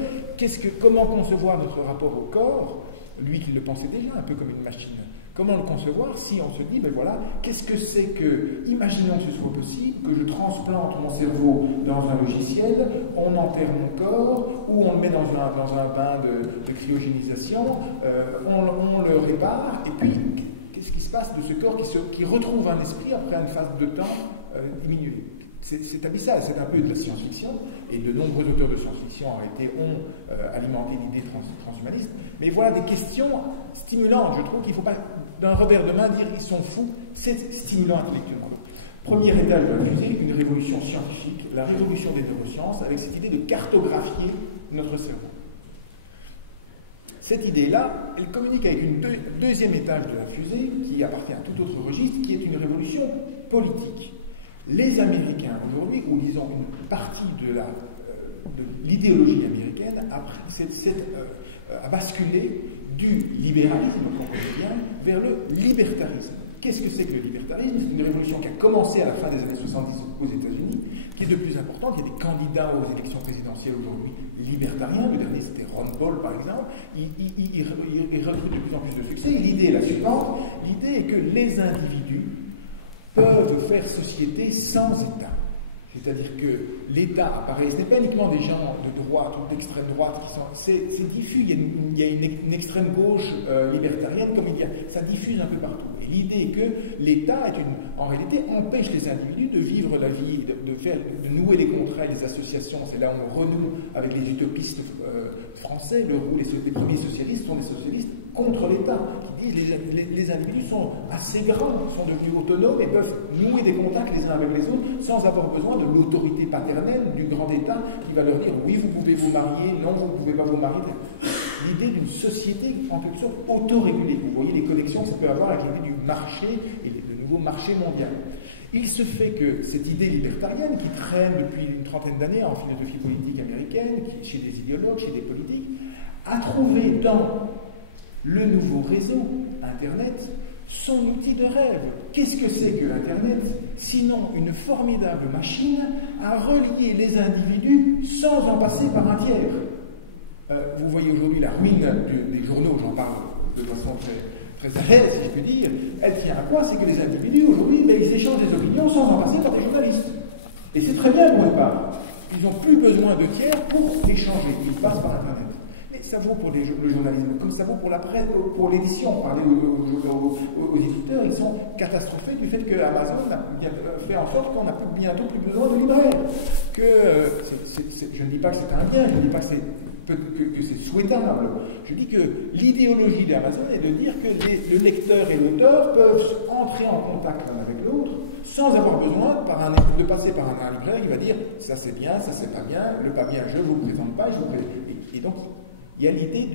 Comment concevoir notre rapport au corps, lui qui le pensait déjà un peu comme une machine, comment le concevoir si on se dit, ben voilà, qu'est-ce que c'est que, imaginons que ce soit possible, que je transplante mon cerveau dans un logiciel, on enterre mon corps, ou on le met dans un bain de cryogénisation, on le répare, et puis qu'est-ce qui se passe de ce corps qui retrouve un esprit après une phase de temps diminuée? C'est abyssal, c'est un peu de la science-fiction, et de nombreux auteurs de science-fiction ont alimenté l'idée transhumaniste. Mais voilà des questions stimulantes. Je trouve qu'il ne faut pas, d'un revers de main, dire ils sont fous. C'est stimulant intellectuellement. Premier étage de la fusée, une révolution scientifique, la révolution des neurosciences, avec cette idée de cartographier notre cerveau. Cette idée-là, elle communique avec une deuxième étage de la fusée, qui appartient à tout autre registre, qui est une révolution politique. Les Américains aujourd'hui, ou disons une partie de l'idéologie américaine, a basculé du libéralisme, comme on dit bien, vers le libertarisme. Qu'est-ce que c'est que le libertarisme? C'est une révolution qui a commencé à la fin des années 70 aux États-Unis, qui est de plus importante. Il y a des candidats aux élections présidentielles aujourd'hui libertariens. Le dernier, c'était Ron Paul, par exemple. Il recrute de plus en plus de succès. Et l'idée est la suivante. L'idée est que les individus peuvent faire société sans État. C'est-à-dire que l'État apparaît, ce n'est pas uniquement des gens de droite ou d'extrême droite qui sont. C'est diffus, il y a une extrême gauche libertarienne, comme ça diffuse un peu partout. Et l'idée est que l'État, en réalité, empêche les individus de vivre la vie, de nouer des contrats et des associations. C'est là où on renoue avec les utopistes français. Les premiers socialistes sont des socialistes contre l'État, qui disent les individus sont assez grands, sont devenus autonomes et peuvent nouer des contacts les uns avec les autres sans avoir besoin de l'autorité paternelle du grand État qui va leur dire oui, vous pouvez vous marier, non, vous ne pouvez pas vous marier. L'idée d'une société en quelque sorte autorégulée. Vous voyez les connexions que ça peut avoir avec l'idée du marché et le nouveau marché mondial. Il se fait que cette idée libertarienne qui traîne depuis une trentaine d'années en philosophie politique américaine, chez des idéologues, chez des politiques, a trouvé dans le nouveau réseau, Internet, son outil de rêve. Qu'est-ce que c'est que l'Internet? Sinon une formidable machine à relier les individus sans en passer par un tiers. Vous voyez aujourd'hui la ruine des journaux, j'en parle de façon très à l'aise, si je puis dire. Elle tient à quoi? C'est que les individus aujourd'hui, ils échangent des opinions sans en passer par des journalistes. Et c'est très bien pour une part. Ils n'ont plus besoin de tiers pour échanger. Ils passent par Internet. Ça vaut pour le journalisme, comme ça vaut pour la presse, pour l'édition. Parlez aux éditeurs, ils sont catastrophés du fait que Amazon a fait en sorte qu'on n'a bientôt plus besoin de libraires. Je ne dis pas que c'est un bien, je ne dis pas que c'est souhaitable. Je dis que l'idéologie d'Amazon est de dire que le lecteur et l'auteur peuvent entrer en contact l'un avec l'autre sans avoir besoin de passer par un libraire. Il va dire ça c'est bien, ça c'est pas bien, le pas bien je ne vous présente pas, je vous présente. Et donc il y a l'idée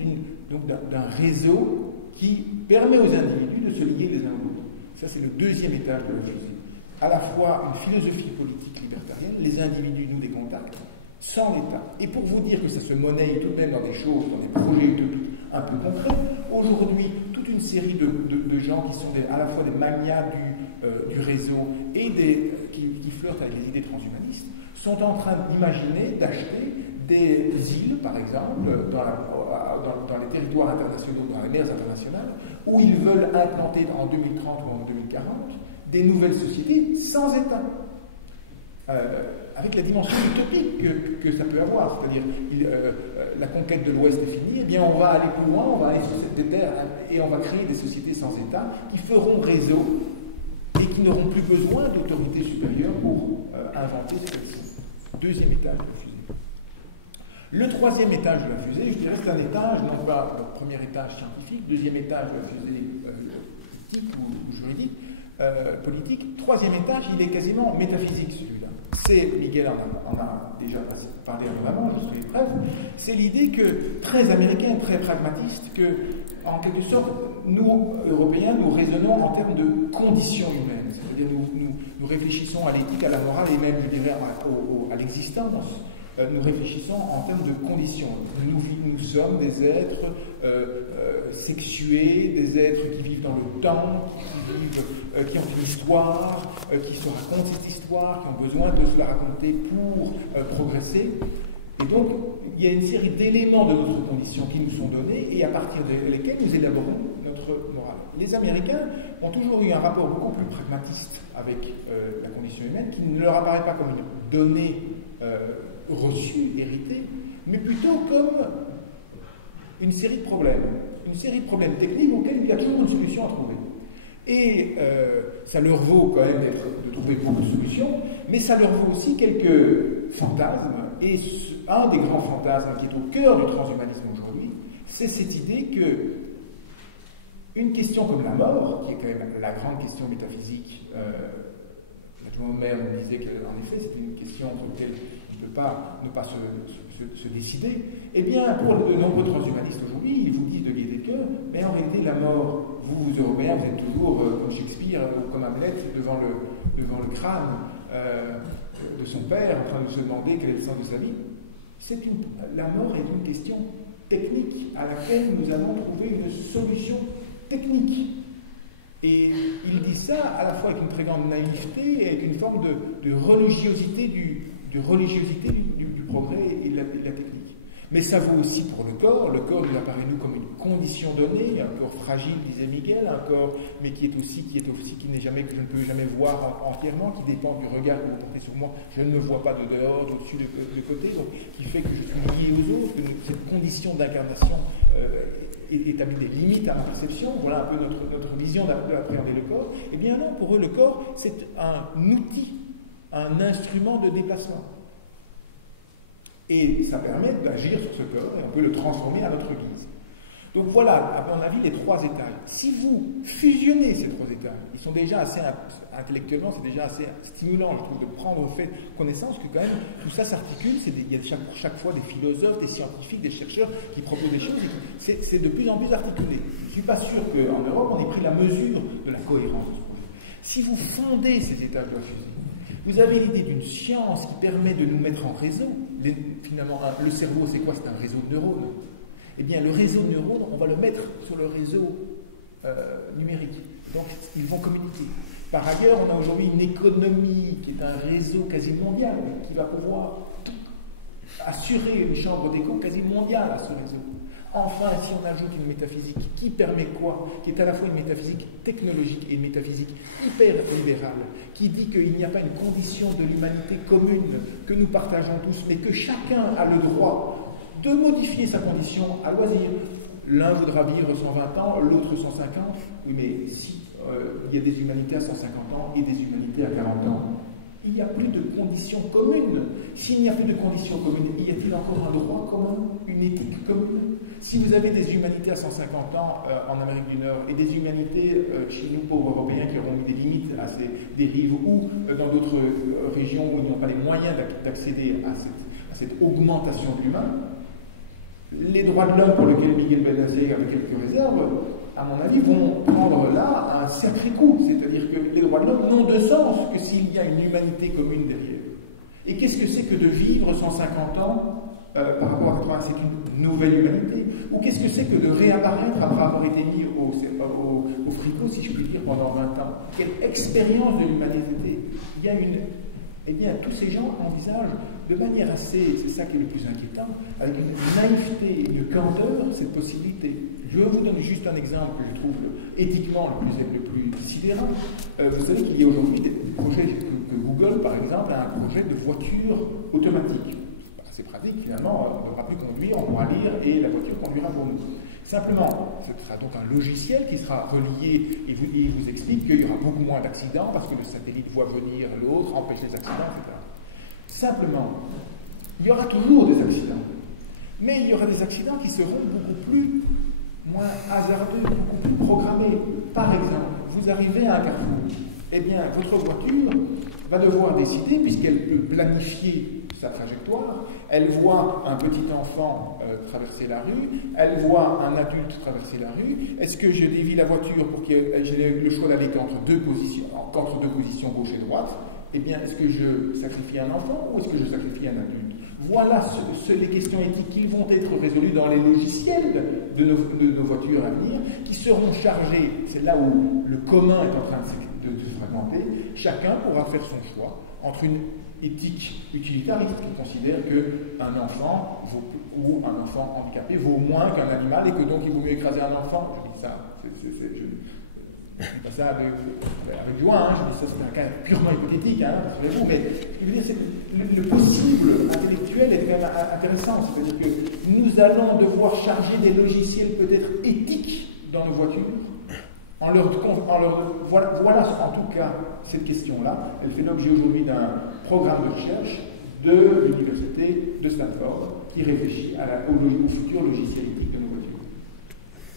d'un réseau qui permet aux individus de se lier les uns aux autres. Ça, c'est le deuxième étage de la fusée. À la fois une philosophie politique libertarienne, les individus nouent des contacts, sans l'État. Et pour vous dire que ça se monnaie tout de même dans des choses, dans des projets utopiques un peu concrets, aujourd'hui, toute une série de gens qui sont à la fois des magnats du réseau et qui flirtent avec les idées transhumanistes, sont en train d'imaginer, d'acheter des îles, par exemple, dans les territoires internationaux, dans les mers internationales, où ils veulent implanter en 2030 ou en 2040 des nouvelles sociétés sans État. Avec la dimension utopique que ça peut avoir, c'est-à-dire la conquête de l'Ouest est finie, eh bien on va aller plus loin, on va aller sur cette terre et on va créer des sociétés sans État qui feront réseau et qui n'auront plus besoin d'autorité supérieure pour inventer ce qu'elles sont. Deuxième étage de la fusée. Le troisième étage de la fusée, je dirais, c'est un étage, non pas le premier étage scientifique, deuxième étage de la fusée politique ou juridique, politique. Troisième étage, il est quasiment métaphysique celui-là. c'est, Miguel en a déjà parlé vraiment, je serai bref, c'est l'idée que, très américaine, très pragmatiste, que, en quelque sorte, nous, Européens, nous raisonnons en termes de conditions humaines. C'est-à-dire nous réfléchissons à l'éthique, à la morale et même, je dirais, à l'existence. Nous réfléchissons en termes de conditions. Nous sommes des êtres sexués, des êtres qui vivent dans le temps, qui ont une histoire, qui se racontent cette histoire, qui ont besoin de se la raconter pour progresser. Et donc, il y a une série d'éléments de notre condition qui nous sont donnés et à partir desquels nous élaborons notre morale. Les Américains ont toujours eu un rapport beaucoup plus pragmatiste avec la condition humaine, qui ne leur apparaît pas comme une donnée reçue, héritée, mais plutôt comme une série de problèmes techniques auxquels il y a toujours une solution à trouver. Et ça leur vaut quand même de trouver beaucoup de solutions, mais ça leur vaut aussi quelques fantasmes. Et un des grands fantasmes qui est au cœur du transhumanisme aujourd'hui, c'est cette idée que une question comme la mort, qui est quand même la grande question métaphysique, Homer nous disait qu'en effet c'est une question entre laquelle il ne peut pas ne pas se décider, eh bien pour de nombreux transhumanistes aujourd'hui, ils vous disent de gaieté de cœur, mais en réalité la mort, vous Européens, vous êtes toujours comme Shakespeare, comme Hamlet, devant le crâne de son père, en train de se demander quel est le sens de sa vie. La mort est une question technique à laquelle nous allons trouver une solution technique. Et il dit ça à la fois avec une très grande naïveté et avec une forme de religiosité du progrès et de la technique. Mais ça vaut aussi pour le corps. Le corps nous apparaît nous comme une condition donnée, un corps fragile, disait Miguel, un corps, mais qui ne peux jamais voir entièrement, qui dépend du regard que vous portez sur moi. Je ne me vois pas de dehors, d'au-dessus, de côté, donc qui fait que je suis lié aux autres, que cette condition d'incarnation établit des limites à ma perception. Voilà un peu notre vision d'appréhender le corps. Eh bien non, pour eux, le corps, c'est un outil, un instrument de déplacement. Et ça permet d'agir sur ce corps, et on peut le transformer à notre guise. Donc voilà, à mon avis, les trois étages. Si vous fusionnez ces trois étages, ils sont déjà assez, intellectuellement, c'est déjà assez stimulant, je trouve, de prendre au fait connaissance que quand même, tout ça s'articule, il y a chaque fois des philosophes, des scientifiques, des chercheurs qui proposent des choses, c'est de plus en plus articulé. Je ne suis pas sûr qu'en Europe, on ait pris la mesure de la cohérence de ce projet. Si vous fondez ces étages de la fusion, vous avez l'idée d'une science qui permet de nous mettre en réseau. Finalement, le cerveau, c'est quoi? C'est un réseau de neurones. Eh bien, le réseau de neurones, on va le mettre sur le réseau numérique. Donc, ils vont communiquer. Par ailleurs, on a aujourd'hui une économie qui est un réseau quasi mondial, qui va pouvoir assurer une chambre d'écho quasi mondiale à ce réseau. Enfin, si on ajoute une métaphysique qui permet quoi? Qui est à la fois une métaphysique technologique et une métaphysique hyper libérale, qui dit qu'il n'y a pas une condition de l'humanité commune que nous partageons tous, mais que chacun a le droit de modifier sa condition à loisir. L'un voudra vivre 120 ans, l'autre 150. Oui, mais si il y a des humanités à 150 ans et des humanités à 40 ans, il n'y a plus de conditions communes. S'il n'y a plus de conditions communes, y a-t-il encore un droit commun, une éthique commune? Si vous avez des humanités à 150 ans en Amérique du Nord et des humanités chez nous pauvres Européens qui auront mis des limites à ces dérives ou dans d'autres régions où ils n'ont pas les moyens d'accéder à cette augmentation de l'humain, les droits de l'homme pour lesquels Miguel Benazé avait quelques réserves, à mon avis, vont prendre là un sacré coup. C'est-à-dire que les droits de l'homme n'ont de sens que s'il y a une humanité commune derrière. Et qu'est-ce que c'est que de vivre 150 ans par rapport à 80? C'est une nouvelle humanité. Ou qu'est-ce que c'est que de réapparaître après avoir été mis au frigo, si je puis dire, pendant 20 ans? Quelle expérience de l'humanité? Il y a eh bien, tous ces gens envisagent de manière assez, c'est ça qui est le plus inquiétant, avec une naïveté et une candeur, cette possibilité. Je vous donne juste un exemple que je trouve éthiquement le plus sidérant. Vous savez qu'il y a aujourd'hui des projets que Google, par exemple, a un projet de voiture automatique. C'est pratique, finalement, on ne devra plus conduire, on pourra lire et la voiture conduira pour nous. Simplement, ce sera donc un logiciel qui sera relié et il vous explique qu'il y aura beaucoup moins d'accidents parce que le satellite voit venir l'autre, empêche les accidents, etc. Simplement, il y aura toujours des accidents, mais il y aura des accidents qui seront beaucoup moins hasardeux, beaucoup plus programmés. Par exemple, vous arrivez à un carrefour, eh bien, votre voiture va devoir décider, puisqu'elle peut planifier sa trajectoire. Elle voit un petit enfant traverser la rue, elle voit un adulte traverser la rue. Est-ce que je dévie la voiture pour que j'ai le choix d'aller qu'entre deux positions gauche et droite? Eh bien, est-ce que je sacrifie un enfant ou est-ce que je sacrifie un adulte? Voilà les questions éthiques qui vont être résolues dans les logiciels de nos voitures à venir, qui seront chargés, c'est là où le commun est en train de se fragmenter. Chacun pourra faire son choix entre une éthique utilitariste qui considère qu'un enfant ou un enfant handicapé vaut moins qu'un animal et que donc il vaut mieux écraser un enfant. Je dis ça, je ne dis pas ça avec joie, je dis ça c'est un cas purement hypothétique, rassurez-vous, mais je veux dire, le possible intellectuel est quand même intéressant, c'est-à-dire que nous allons devoir charger des logiciels peut-être éthiques dans nos voitures. Voilà en tout cas cette question-là. Elle fait l'objet aujourd'hui d'un programme de recherche de l'université de Stanford qui réfléchit au futur logiciel éthique de nos voitures.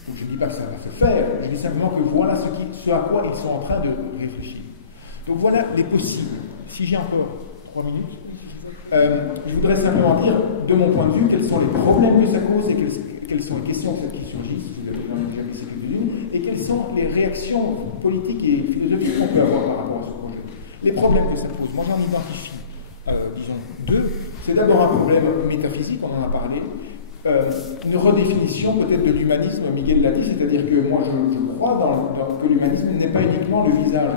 Donc je ne dis pas que ça va se faire, je dis simplement que voilà ce à quoi ils sont en train de réfléchir. Donc voilà les possibles. Si j'ai encore 3 minutes, je voudrais simplement dire, de mon point de vue, quels sont les problèmes que ça cause et quelles sont les questions qui surgissent. Vous avez dans le et quelles sont les réactions politiques et philosophiques qu'on peut avoir par rapport à ce projet. Les problèmes que ça pose, moi j'en identifie, disons, deux. C'est d'abord un problème métaphysique, on en a parlé, une redéfinition peut-être de l'humanisme, Miguel l'a dit, c'est-à-dire que moi je crois que l'humanisme n'est pas uniquement le visage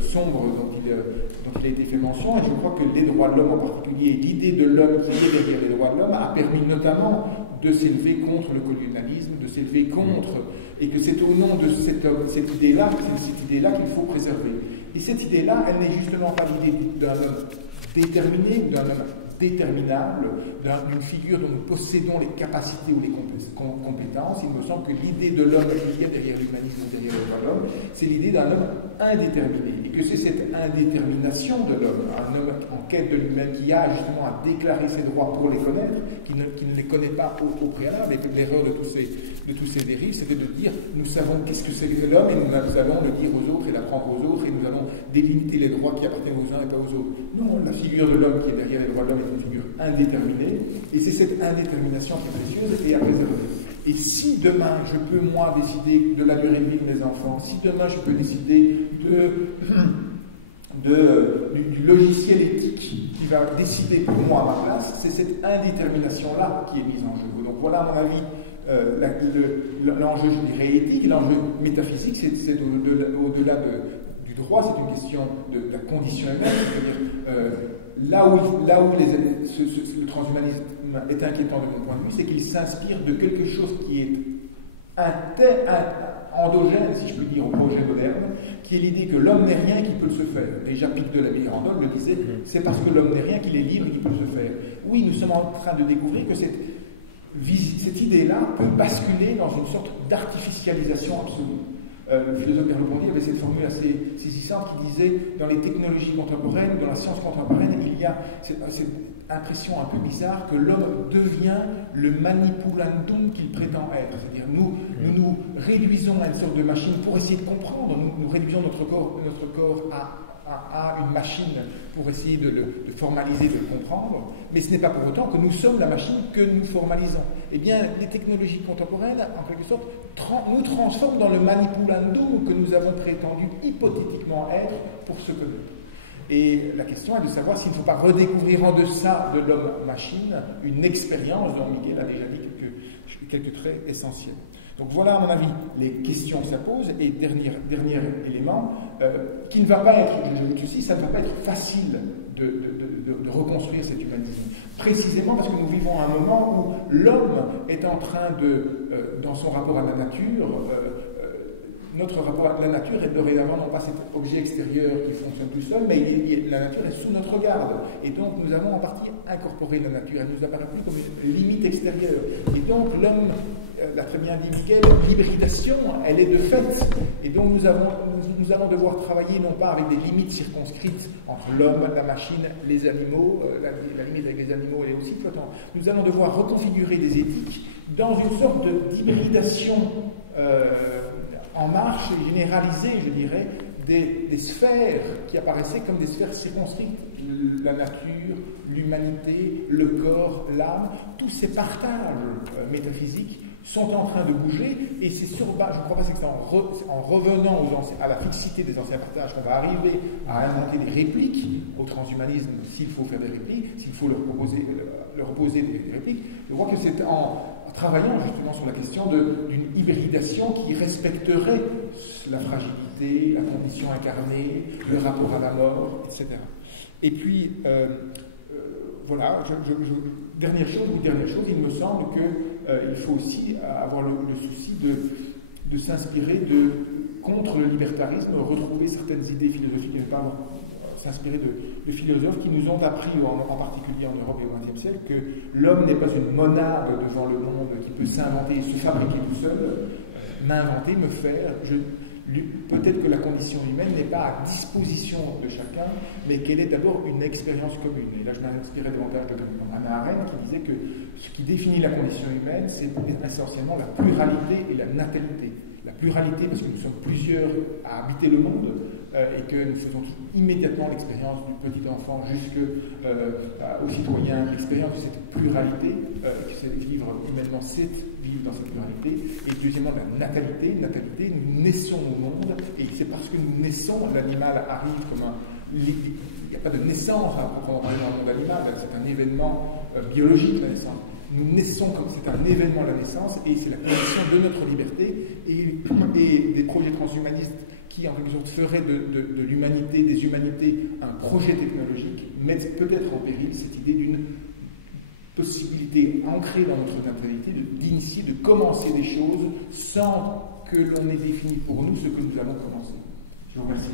sombre dont il a été fait mention, et je crois que les droits de l'homme en particulier, l'idée de l'homme qui est derrière les droits de l'homme, a permis notamment de s'élever contre le colonialisme, de s'élever contre, et que c'est au nom de cette idée-là qu'il faut préserver. Et cette idée-là, elle n'est justement pas l'idée d'un homme déterminé ou d'un homme déterminable, d'une figure dont nous possédons les capacités ou les compétences. Il me semble que l'idée de l'homme qui est derrière l'humanisme, derrière le droit de l'homme, c'est l'idée d'un homme indéterminé. Et que c'est cette indétermination de l'homme, un homme en quête de lui-même, qui a justement à déclarer ses droits pour les connaître, qui ne les connaît pas au préalable. Et que l'erreur de tous ces dérives, c'était de dire, nous savons qu'est-ce que c'est que l'homme, et nous allons le dire aux autres et l'apprendre aux autres, et nous allons délimiter les droits qui appartiennent aux uns et pas aux autres. Non, la figure de l'homme qui est derrière les droits de l'homme est une figure indéterminée, et c'est cette indétermination qui est précieuse et à préserver. Et si demain je peux moi décider de la durée de vie de mes enfants, si demain je peux décider du logiciel éthique qui va décider pour moi à ma place, c'est cette indétermination-là qui est mise en jeu. Donc voilà, à mon avis, l'enjeu, je dirais, éthique, l'enjeu métaphysique, c'est au-delà du droit, c'est une question de la condition humaine, c'est-à-dire là où le transhumanisme est inquiétant de mon point de vue, c'est qu'il s'inspire de quelque chose qui est endogène, si je peux dire, au projet moderne, qui est l'idée que l'homme n'est rien qui peut se faire. Déjà Pic de la Mirandole le disait, c'est parce que l'homme n'est rien qu'il est libre et qu'il peut se faire. Oui, nous sommes en train de découvrir que cette idée-là peut basculer dans une sorte d'artificialisation absolue. Le philosophe Merleau-Ponty avait cette formule assez saisissante qui disait, dans les technologies contemporaines, dans la science contemporaine, il y a cette impression un peu bizarre que l'homme devient le manipulandum qu'il prétend être. C'est-à-dire, nous réduisons à une sorte de machine pour essayer de comprendre, nous réduisons notre corps à une machine pour essayer de formaliser, de le comprendre, mais ce n'est pas pour autant que nous sommes la machine que nous formalisons. Eh bien, les technologies contemporaines, en quelque sorte, nous transforment dans le manipulandum que nous avons prétendu hypothétiquement être pour se connaître. Et la question est de savoir s'il ne faut pas redécouvrir en deçà de l'homme-machine une expérience dont Miguel a déjà dit quelques traits essentiels. Donc voilà, à mon avis, les questions que ça pose. Et dernier élément, qui ne va pas être, je dis ceci, ça ne va pas être facile de reconstruire cet humanisme. Précisément parce que nous vivons à un moment où l'homme est en train dans son rapport à la nature, notre rapport à la nature est dorénavant non pas cet objet extérieur qui fonctionne tout seul, mais la nature est sous notre garde. Et donc nous avons en partie incorporé la nature. Elle ne nous apparaît plus comme une limite extérieure. Et donc l'homme, l'a très bien dit Miguel, l'hybridation, elle est de fait. Et donc nous allons devoir travailler non pas avec des limites circonscrites entre l'homme, la machine, les animaux, la limite avec les animaux elle est aussi flottante. Nous allons devoir reconfigurer des éthiques dans une sorte d'hybridation en marche généralisée, je dirais, des sphères qui apparaissaient comme des sphères circonscrites. La nature, l'humanité, le corps, l'âme, tous ces partages métaphysiques sont en train de bouger, et c'est je ne crois pas que c'est en revenant à la fixité des anciens partages qu'on va arriver à inventer des répliques au transhumanisme, s'il faut faire des répliques, s'il faut leur opposer des répliques. Je crois que c'est en travaillant justement sur la question d'une hybridation qui respecterait la fragilité, la condition incarnée, le rapport à la mort, etc. Et puis, voilà, dernière chose, il me semble qu'il faut aussi avoir le souci de s'inspirer contre le libertarisme, retrouver certaines idées philosophiques et ne pas s'inspirer de philosophes qui nous ont appris, en particulier en Europe et au XXe siècle, que l'homme n'est pas une monade devant le monde qui peut s'inventer et se fabriquer tout seul, m'inventer, me faire. Peut-être que la condition humaine n'est pas à disposition de chacun, mais qu'elle est d'abord une expérience commune. Et là, je m'inspirais davantage de Hannah Arendt qui disait que ce qui définit la condition humaine, c'est essentiellement la pluralité et la natalité. La pluralité parce que nous sommes plusieurs à habiter le monde et que nous faisons immédiatement l'expérience du petit enfant jusqu'au citoyen, l'expérience de cette pluralité, que c'est vivre humainement, c'est vivre dans cette pluralité. Et deuxièmement, la natalité, nous naissons au monde, et c'est parce que nous naissons, l'animal arrive comme il n'y a pas de naissance à proprement parler dans le monde animal, c'est un événement biologique, la naissance. Nous naissons comme c'est un événement, la naissance, et c'est la condition de notre liberté, et des projets transhumanistes qui, en quelque sorte, feraient de l'humanité, des humanités, un projet technologique, mettent peut-être en péril cette idée d'une possibilité ancrée dans notre natalité d'initier, de commencer des choses sans que l'on ait défini pour nous ce que nous allons commencer. Je vous remercie.